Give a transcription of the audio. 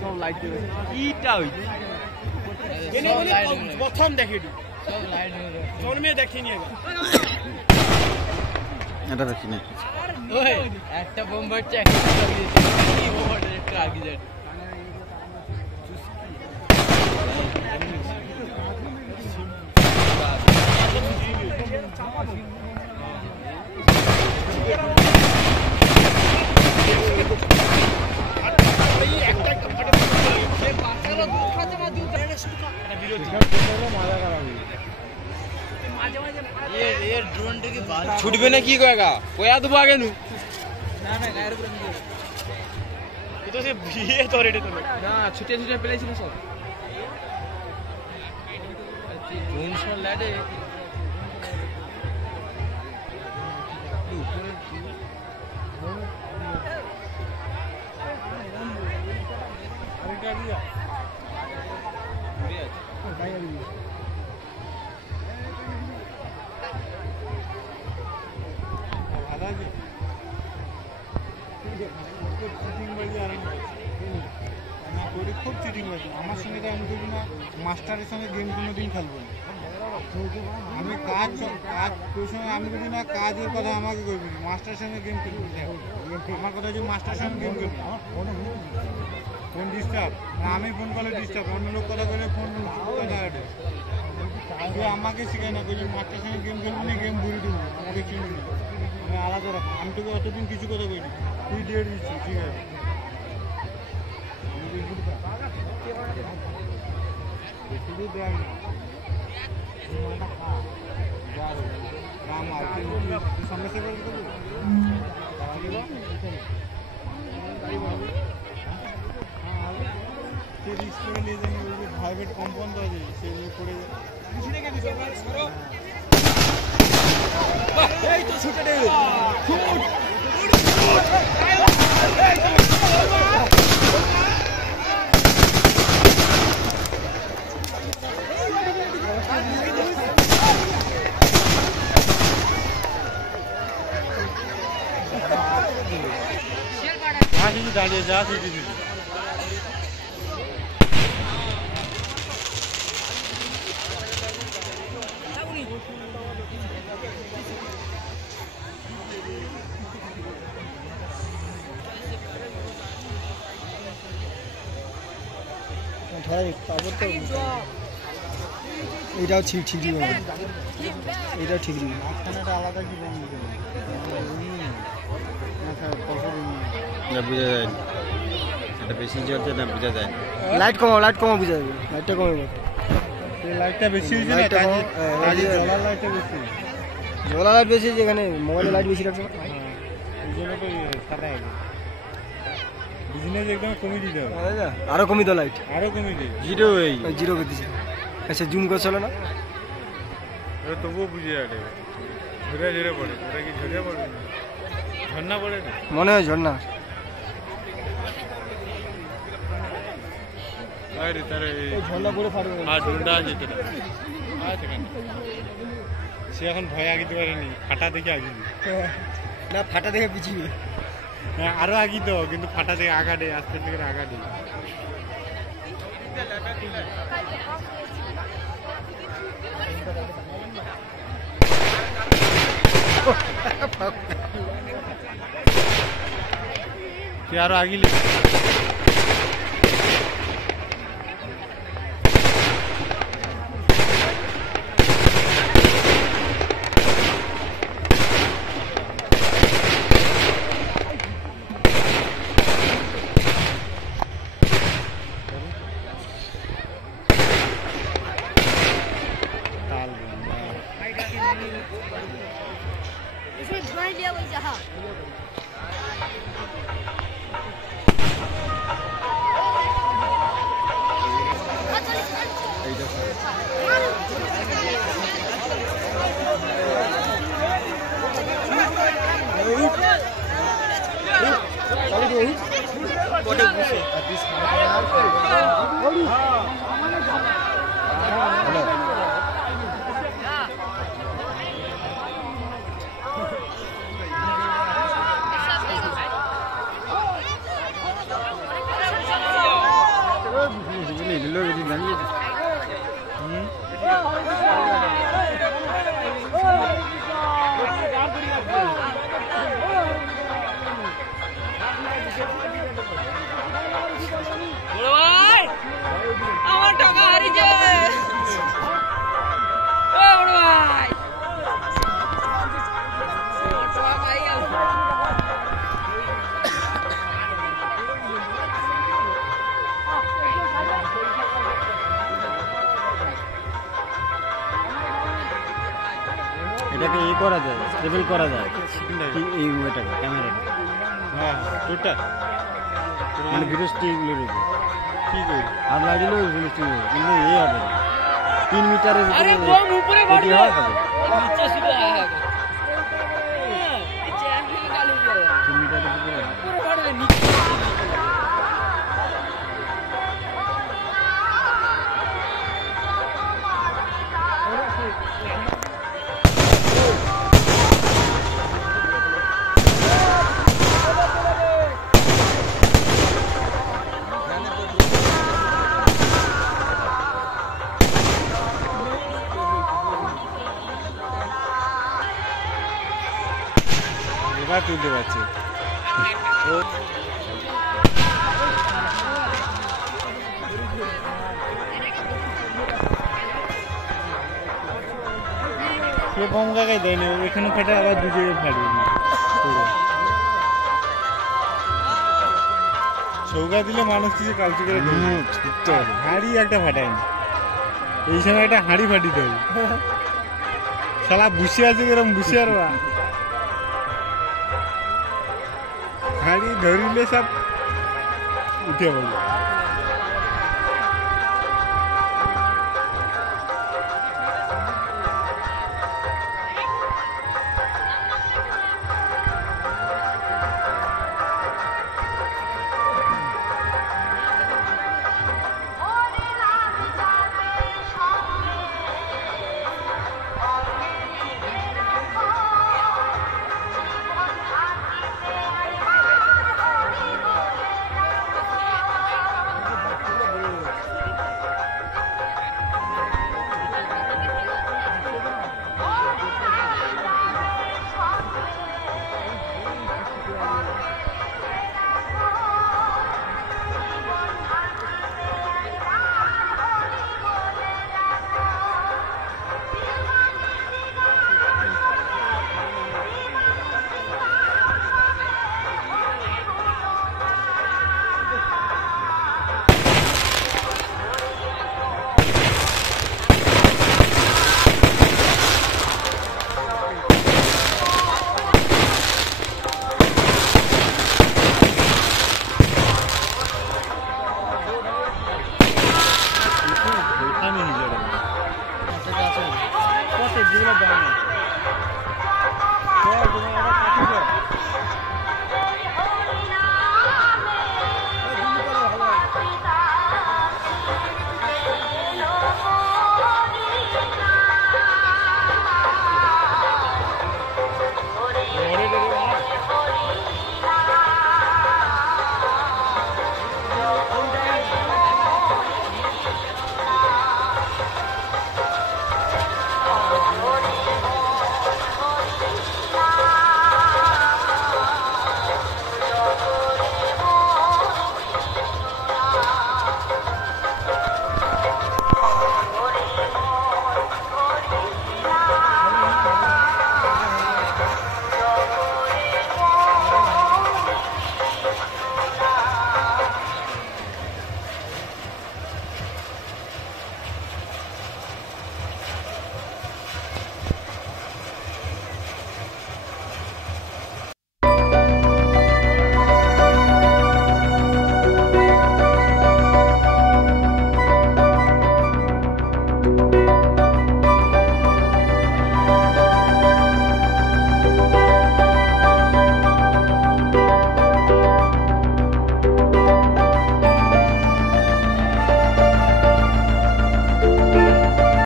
সব লাইট দেবে কিটা হইছে এনে প্রথম দেখিনি সব লাইট জন্মে দেখিনি এটা দেখি না ওই একটা বোম্বার চেক দিয়েছে কি বোম্বার একটু আগে যায় ছুটবে না কি কয়েগা কয়া দেবো আগে নু তো সে বিয়ে তো রেডি তো না ছুটে ছুটে পেলেছিল সব ল্যাডে খুব চিটিং হয়েছে আমার সঙ্গে তো আমি দেখি না মাস্টারের সঙ্গে গেম কোনোদিন খেলবো না আমি কাজ তোর সঙ্গে আমি বলি না কাজের কথা আমাকে করবি মাস্টারের সঙ্গে গেম খেলবি আমার কথা হচ্ছে মাস্টারের সঙ্গে গেম খেলবি ফোন ডিস্টার্ব আমি ফোন করলে ডিস্টার্ব অন্য লোক কথা বলে ফোন তুই আমাকে শেখায় না বলছি মাস্টারের সঙ্গে গেম খেলবি না গেম ভুলে দেবো আমাকে চিনবি না আমি আলাদা রাখ আমি তোকে অতদিন কিছু কথা বলি তুই ডেট দিচ্ছি ঠিক আছে শুধু দেখ না সমস্যা করে দেবো সে রিস্ক করে নিয়ে যাবে ওই যে প্রাইভেট কম্পাউন্ড আছে সে নিয়ে পড়ে যায় এই তো ছুটে দে দাঁড়িয়ে যা দিদি এটাও ঠিক ঠিকই এটাও ঠিক আলাদা কি বোঝা যায় এটা বেশি জ্বলছে না বোঝা যায় লাইট কমাও বোঝা যাবে লাইটটা কমাবো লাইটটা বেশি হয়েছে না জলার লাইটটা বেশি জলা লাইট বেশি যেখানে মোবাইলে লাইট বেশি রাখছে এই জন্য তো সাদা হবে বিজনেস একদম কমিয়ে দিতে হবে আরো কমিয়ে দাও লাইট আরো কমিয়ে দিই জিরো করে দিচ্ছে আচ্ছা জুম করে চলো না তবুও বুঝে যাবে ঝরে ঝরে পড়ে ওটা কি ঝরে পড়ে ঝর্ণা পড়ে না মনে হয় ঝর্ণা আরে তারে ঝর্ণা পড়ে ফাটবে আর ঢুন্ডা আছে তো সে এখন ভয় আগিতে পারেনি ফাটা দেখে আগিয়ে না ফাটা দেখে পিছিয়ে হ্যাঁ আরো আগিয়ে দেবো কিন্তু ফাটা দেখে আগাডে আস্তে থেকে আগাডে তুই আরো আগিলে इसमें धुआं लिया वही जहाँ এটাকে ই করা যায়, স্টেবল করা যায় এই এটাকে ক্যামেরাটা হ্যাঁ তোরটা মানে ভিডিও স্টিকগুলো রয়েছে কি করি আর লাগিলেও ভিডিও স্টিক কিন্তু এই হবে না 3 মিটারের আরে ভিতরে বম উপরে এটি বাড়বে হয় হবে নিচে শুধু আয়া এই চ্যানেল গালি দিয়ে 3 মিটারের ভিতরে উপরে বাড়বে নিচে এবার তুলতে পারছি সে কম জায়গায় দেয় না এখানে ফাটে আবার দু জায়গায় ফাটবে সৌগা দিলে মানুষ কিছু কালচি করে ছুটতে হবে হাঁড়ি একটা ফাটায় না এই সময় একটা হাঁড়ি ফাটিতে হবে শালা বুসে আছে এরকম বুসে আর হাঁড়ি ধরিলে সব উঠে বলবে